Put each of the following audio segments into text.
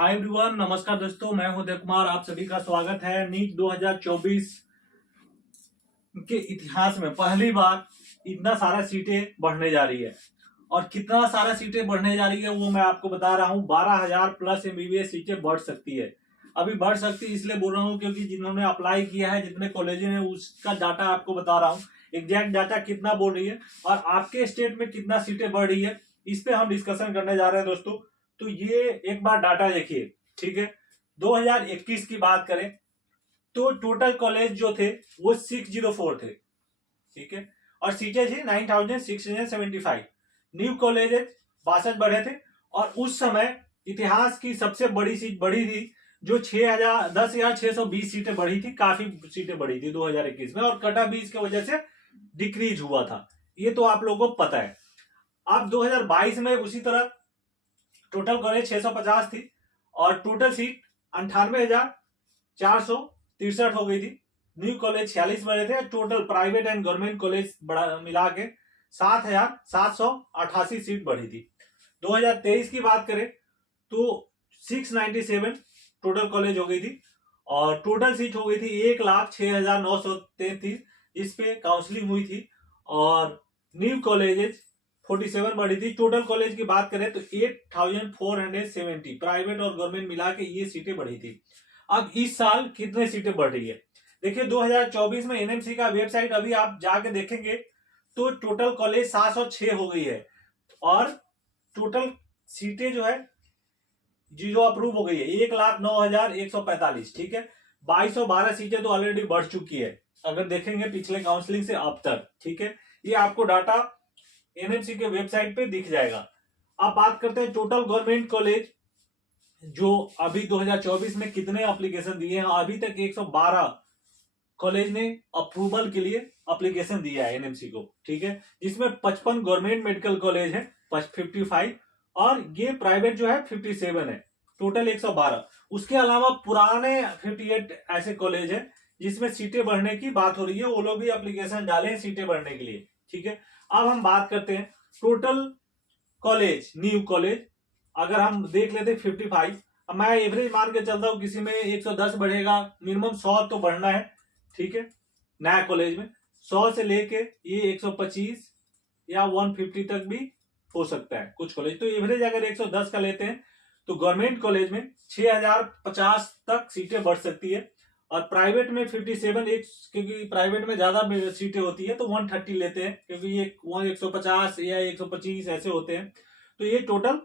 Hi everyone, नमस्कार दोस्तों। मैं हूं उदय कुमार। आप सभी का स्वागत है। नीट 2024 के इतिहास में पहली बार इतना सारा सीटें बढ़ने जा रही है। और कितना सारा सीटें बढ़ने जा रही है वो मैं आपको बता रहा हूं। 12,000 प्लस एमबीबीएस सीटें बढ़ सकती है। अभी बढ़ सकती है इसलिए बोल रहा हूं क्योंकि जिन्होंने अप्लाई किया है, जितने कॉलेज में, उसका डाटा आपको बता रहा हूँ। एग्जैक्ट डाटा कितना बोल रही है और आपके स्टेट में कितना सीटें बढ़ रही है, इस पे हम डिस्कशन करने जा रहे हैं दोस्तों। तो ये एक बार डाटा देखिए, ठीक है। 2021 की बात करें तो टोटल कॉलेज जो थे वो 604 थे, ठीक है। और सीटें थी 9,675। न्यू कॉलेज 62 बढ़े थे। और उस समय इतिहास की सबसे बड़ी सीट बढ़ी थी जो 10,620 सीटें बढ़ी थी। काफी सीटें बढ़ी थी 2021 में, और कटा भी इसके वजह से डिक्रीज हुआ था। ये तो आप लोगों को पता है। अब 2022 में उसी तरह टोटल कॉलेज 650 थी और टोटल सीट 98,463 हो गई थी। न्यू कॉलेज 46 बने थे। Total private and government college मिला के 7,788 सीट बढ़ी थी। 2023 की बात करें तो 697 टोटल कॉलेज हो गई थी और टोटल सीट हो गई थी 1,06,933, जिस पे काउंसलिंग हुई थी। और न्यू कॉलेजेस 47 बढ़ी थी। टोटल कॉलेज की बात करें तो 8,470 प्राइवेट और गवर्नमेंट मिला के ये सीटें बढ़ी थी। अब इस साल कितने सीटें बढ़ रही है देखिए। 2024 में एनएमसी का वेबसाइट अभी आप जाके देखेंगे तो टोटल कॉलेज 706 हो गई है। और टोटल सीटें जो है जो अप्रूव हो गई है 1,09,145, ठीक है। 2,212 सीटें तो ऑलरेडी बढ़ चुकी है अगर देखेंगे पिछले काउंसलिंग से अब तक, ठीक है। ये आपको डाटा एनएमसी के वेबसाइट पे दिख जाएगा। अब बात करते हैं टोटल गवर्नमेंट कॉलेज जो अभी 2024 में कितने एप्लीकेशन दिए हैं। अभी तक 112 कॉलेज ने अप्रूवल के लिए एप्लीकेशन दिया है एनएमसी को, ठीक है। जिसमें 55 गवर्नमेंट मेडिकल कॉलेज है, 55, और ये प्राइवेट जो है 57 है। टोटल 112। उसके अलावा पुराने 58 ऐसे कॉलेज है जिसमें सीटें बढ़ने की बात हो रही है। वो लोग भी एप्लीकेशन डाले हैं सीटें बढ़ने के लिए, ठीक है। अब हम बात करते हैं टोटल कॉलेज, न्यू कॉलेज अगर हम देख लेते 55। अब मैं एवरेज मान के चलता हूं, किसी में 110 बढ़ेगा, मिनिमम 100 तो बढ़ना है, ठीक है। नया कॉलेज में 100 से लेके ये 125 या 150 तक भी हो सकता है कुछ कॉलेज। तो एवरेज अगर 110 का लेते हैं तो गवर्नमेंट कॉलेज में 6,050 तक सीटें बढ़ सकती है। और प्राइवेट में 57, एक क्योंकि प्राइवेट में ज्यादा सीटें होती है तो 130 लेते हैं क्योंकि ये 150 या 125 ऐसे होते हैं। तो ये टोटल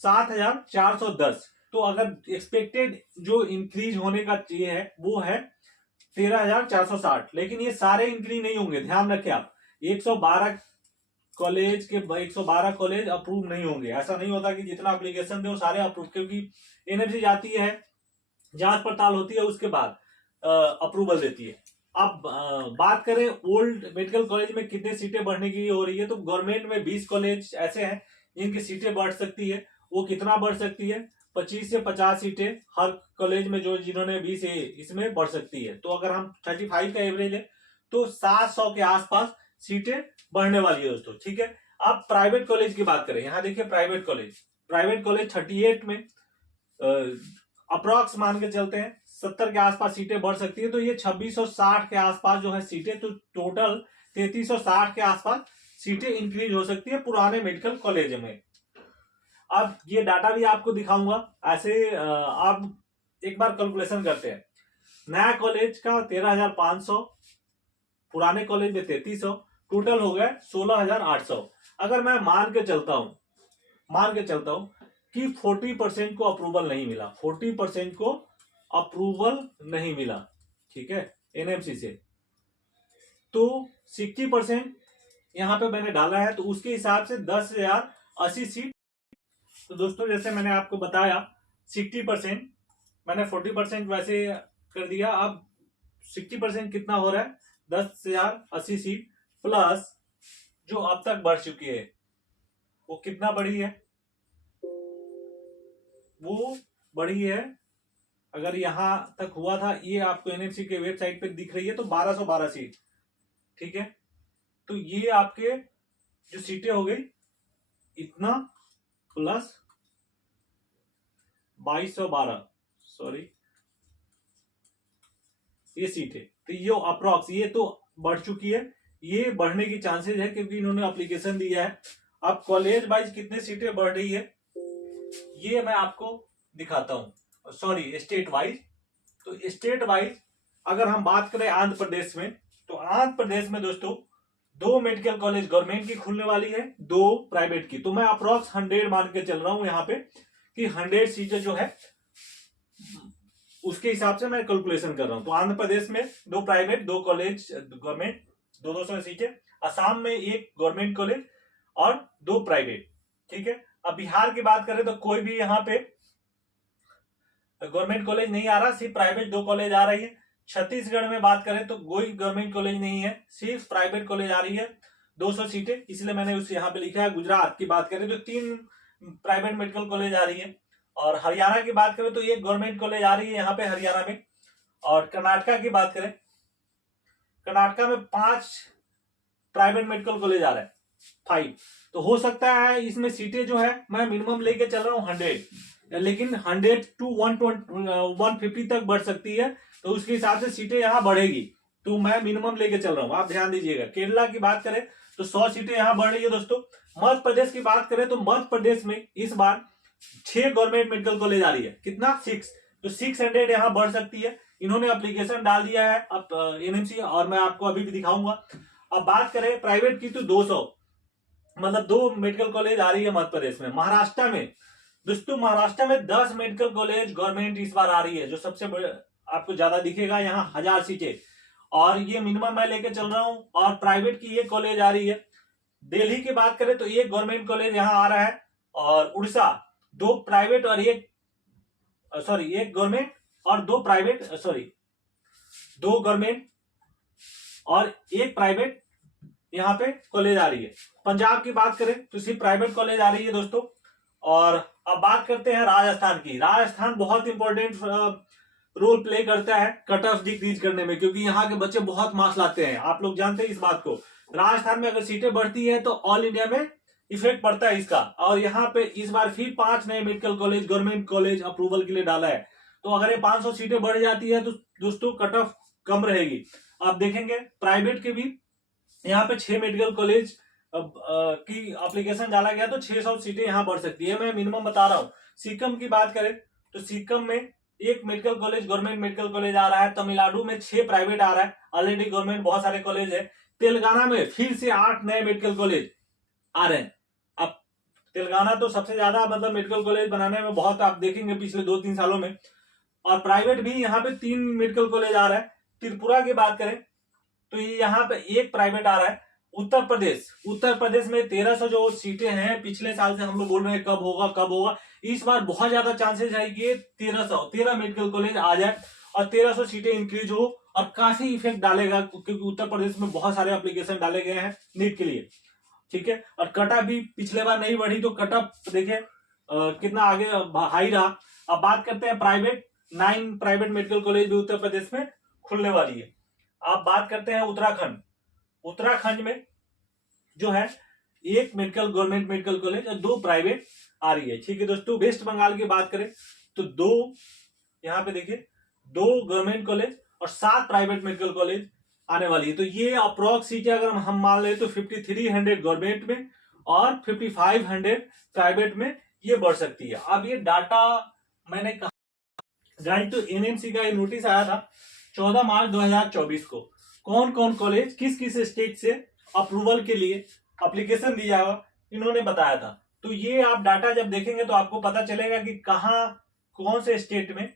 7,410। तो अगर एक्सपेक्टेड जो इंक्रीज होने का ये है वो है 13,460। लेकिन ये सारे इंक्रीज नहीं होंगे, ध्यान रखें आप। 112 कॉलेज के 112 कॉलेज अप्रूव नहीं होंगे। ऐसा नहीं होता कि जितना एप्लीकेशन दे वो सारे अप्रूव, क्योंकि एनएमसी जाती है, जांच पड़ताल होती है, उसके बाद अप्रूवल देती है। अब बात करें ओल्ड मेडिकल कॉलेज में कितने सीटें बढ़ने की हो रही है तो गवर्नमेंट में 20 कॉलेज ऐसे हैं जिनकी सीटें बढ़ सकती है। वो कितना बढ़ सकती है? 25 से 50 सीटें हर कॉलेज में, जो जिन्होंने 20 इसमें बढ़ सकती है। तो अगर हम 35 का एवरेज है तो 700 के आसपास सीटें बढ़ने वाली है दोस्तों, ठीक है। अब प्राइवेट कॉलेज की बात करें, यहां देखिए प्राइवेट कॉलेज 38 में अप्रोक्स मान के चलते हैं 70 के आसपास सीटें बढ़ सकती है। तो ये 2660 के आसपास जो है सीटें, तो टोटल 3360 के आसपास सीटें इंक्रीज हो सकती है पुराने मेडिकल कॉलेज में। अब ये डाटा भी आपको दिखाऊंगा। ऐसे आप एक बार कैलकुलेशन करते हैं। नया कॉलेज का 13,500, पुराने कॉलेज में 3,300, टोटल हो गए 16,800। अगर मैं मान के चलता हूं कि 40% को अप्रूवल नहीं मिला, 40% को अप्रूवल नहीं मिला, ठीक है, एनएमसी से, तो 60% यहां पे मैंने डाला है, तो उसके हिसाब से 10,080 सीट। तो दोस्तों जैसे मैंने आपको बताया 60%, मैंने 40% वैसे कर दिया। अब 60% कितना हो रहा है? 10,080 सीट प्लस जो अब तक बढ़ चुकी है वो कितना बढ़ी है? वो बढ़ी है, अगर यहां तक हुआ था, ये आपको एनएमसी के वेबसाइट पे दिख रही है, तो 1,212 सीट, ठीक है। तो ये आपके जो सीटें हो गई इतना प्लस 2212 सॉरी ये सीट है। तो ये अप्रॉक्स ये तो बढ़ चुकी है, ये बढ़ने की चांसेस है क्योंकि इन्होंने एप्लीकेशन दिया है। अब कॉलेज वाइज कितने सीटें बढ़ रही है ये मैं आपको दिखाता हूं, सॉरी स्टेट वाइज। तो स्टेट वाइज अगर हम बात करें आंध्र प्रदेश में, तो आंध्र प्रदेश में दोस्तों 2 मेडिकल कॉलेज गवर्नमेंट की खुलने वाली है, 2 प्राइवेट की। तो मैं अप्रॉक्स 100 मान के चल रहा हूं यहाँ पे कि 100 सीटें जो है उसके हिसाब से मैं कैलकुलेशन कर रहा हूं। तो आंध्र प्रदेश में 2 प्राइवेट 2 कॉलेज गवर्नमेंट 200 सीटें, असम में 1 गवर्नमेंट कॉलेज और 2 प्राइवेट, ठीक है। अब बिहार की बात करें तो कोई भी यहाँ पे गवर्नमेंट कॉलेज नहीं आ रहा, सिर्फ प्राइवेट 2 कॉलेज आ रही है। छत्तीसगढ़ में बात करें तो कोई गवर्नमेंट कॉलेज नहीं है, सिर्फ प्राइवेट कॉलेज आ रही है 200 सीटें, इसलिए मैंने उस यहाँ पे लिखा है। गुजरात की बात करें तो 3 प्राइवेट मेडिकल कॉलेज आ रही है। और हरियाणा की बात करें तो 1 गवर्नमेंट कॉलेज आ रही है यहाँ पे हरियाणा में। और कर्नाटका की बात करें, कर्नाटका में 5 प्राइवेट मेडिकल कॉलेज आ रहा है, 5। तो हो सकता है इसमें सीटें जो है मैं मिनिमम लेके चल रहा हूँ 100, लेकिन 100 to 150 तक बढ़ सकती है। तो उसके हिसाब से सीटें यहाँ बढ़ेगी, तो मैं मिनिमम लेके चल रहा हूँ, आप ध्यान दीजिएगा। केरला की बात करें तो 100 सीटें यहाँ बढ़ रही है दोस्तों। मध्य प्रदेश की बात करें तो मध्य प्रदेश में इस बार 6 गवर्नमेंट मेडिकल कॉलेज आ रही है, कितना 6, तो 600 यहाँ बढ़ सकती है। इन्होंने एप्लीकेशन डाल दिया है अब एनएमसी, और मैं आपको अभी भी दिखाऊंगा। अब बात करें प्राइवेट की तो 200 मतलब 2 मेडिकल कॉलेज आ रही है मध्य प्रदेश में। महाराष्ट्र में दोस्तों, महाराष्ट्र में 10 मेडिकल कॉलेज गवर्नमेंट इस बार आ रही है, जो सबसे आपको ज्यादा दिखेगा यहाँ 1000 सीटें, और ये मिनिमम मैं लेके चल रहा हूं। और प्राइवेट की 1 कॉलेज आ रही है। दिल्ली की बात करें तो 1 गवर्नमेंट कॉलेज यहाँ आ रहा है। और उड़ीसा 2 प्राइवेट और 1 गवर्नमेंट और 2 प्राइवेट, 2 गवर्नमेंट और 1 प्राइवेट यहाँ पे कॉलेज आ रही है। पंजाब की बात करें तो सिर्फ प्राइवेट कॉलेज आ रही है दोस्तों। और अब बात करते हैं राजस्थान की। राजस्थान बहुत इंपॉर्टेंट रोल प्ले करता है कट ऑफ डिक्रीज करने में, क्योंकि यहाँ के बच्चे बहुत मार्क्स लाते हैं, आप लोग जानते हैं इस बात को। राजस्थान में अगर सीटें बढ़ती है तो ऑल इंडिया में इफेक्ट पड़ता है इसका। और यहाँ पे इस बार फिर 5 नए medical college government college approval के लिए डाला है। तो अगर ये 500 सीटें बढ़ जाती है तो दोस्तों कट ऑफ कम रहेगी। आप देखेंगे प्राइवेट के भी यहाँ पे 6 मेडिकल कॉलेज की एप्लीकेशन डाला गया, तो 600 सीटें यहाँ बढ़ सकती है, मैं मिनिमम बता रहा हूँ। सिक्किम की बात करें तो सिक्किम में 1 medical college government medical college आ रहा है। तमिलनाडु में 6 प्राइवेट आ रहा है, ऑलरेडी गवर्नमेंट बहुत सारे कॉलेज है। तेलंगाना में फिर से 8 नए मेडिकल कॉलेज आ रहे हैं। अब तेलंगाना तो सबसे ज्यादा मतलब मेडिकल कॉलेज बनाने में बहुत आप देखेंगे पिछले 2-3 सालों में। और प्राइवेट भी यहाँ पे 3 मेडिकल कॉलेज आ रहा है। त्रिपुरा की बात करें तो ये यहाँ पे 1 प्राइवेट आ रहा है। उत्तर प्रदेश में 1300 जो सीटें हैं, पिछले साल से हम लोग बोल रहे हैं कब होगा, इस बार बहुत ज्यादा चांसेस है कि 13 मेडिकल कॉलेज आ जाए और 1300 सीटें इंक्रीज हो, और काफी इफेक्ट डालेगा क्योंकि उत्तर प्रदेश में बहुत सारे एप्लीकेशन डाले गए हैं नीट के लिए, ठीक है। और कटअप भी पिछले बार नहीं बढ़ी, तो कटअप देखिए कितना आगे हाई रहा। अब बात करते हैं प्राइवेट, 9 प्राइवेट मेडिकल कॉलेज भी उत्तर प्रदेश में खुलने वाली है। अब बात करते हैं उत्तराखंड में जो है 1 मेडिकल गवर्नमेंट मेडिकल कॉलेज और 2 प्राइवेट आ रही है, ठीक है दोस्तों। वेस्ट बंगाल की बात करें तो 2 यहाँ पे देखिए 2 गवर्नमेंट कॉलेज और 7 प्राइवेट मेडिकल कॉलेज आने वाली है। तो ये अप्रोक्स सीटें अगर हम मान ले तो 5300 गवर्नमेंट में और 5500 प्राइवेट में ये बढ़ सकती है। अब ये डाटा मैंने कहा गाइस, तो एनएमसी का ये नोटिस आया था 14 मार्च 2024 को। कौन कौन कॉलेज किस किस स्टेट से अप्रूवल के लिए एप्लीकेशन दिया हुआ इन्होंने बताया था। तो ये आप डाटा जब देखेंगे तो आपको पता चलेगा कि कहां कौन से स्टेट में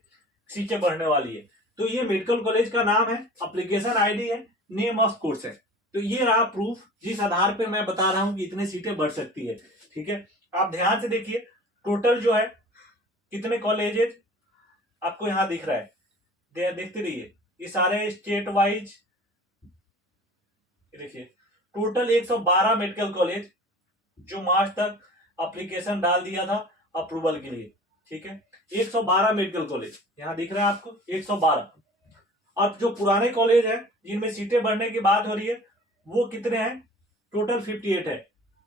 सीटें बढ़ने वाली है। तो ये मेडिकल कॉलेज का नाम है, एप्लीकेशन आईडी है, नेम ऑफ कोर्स है। तो ये रहा प्रूफ जिस आधार पे मैं बता रहा हूं कि इतने सीटें बढ़ सकती है, ठीक है। आप ध्यान से देखिए टोटल जो है कितने कॉलेजेस आपको यहां दिख रहा है, देखते रहिए ये सारे स्टेट वाइज। देखिए टोटल 112 मेडिकल कॉलेज जो मार्च तक एप्लीकेशन डाल दिया था अप्रूवल के लिए, ठीक है। 112 मेडिकल कॉलेज यहां दिख रहा है आपको 112। अब जो पुराने कॉलेज है जिनमें सीटें बढ़ने की बात हो रही है वो कितने हैं, टोटल 58 है,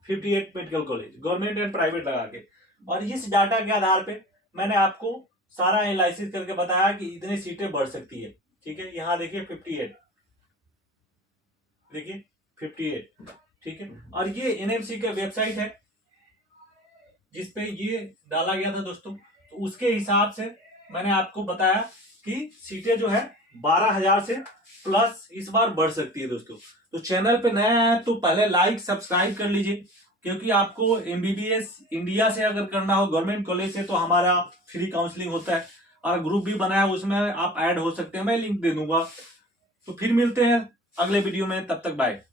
58 medical college government and private लगा के। और इस डाटा के आधार पे मैंने आपको सारा एनालिसिस करके बताया कि इतनी सीटें बढ़ सकती है। ठीक है, यहाँ देखिए 58, देखिए 58। ठीक है, और ये एनएमसी का वेबसाइट है जिसपे ये डाला गया था दोस्तों। तो उसके हिसाब से मैंने आपको बताया कि सीटें जो है 12,000 से प्लस इस बार बढ़ सकती है दोस्तों। तो चैनल पे नया है तो पहले लाइक सब्सक्राइब कर लीजिए, क्योंकि आपको एमबीबीएस इंडिया से अगर करना हो गवर्नमेंट कॉलेज से तो हमारा फ्री काउंसलिंग होता है, और ग्रुप भी बनाया उसमें आप ऐड हो सकते हैं, मैं लिंक दे दूंगा। तो फिर मिलते हैं अगले वीडियो में, तब तक बाय।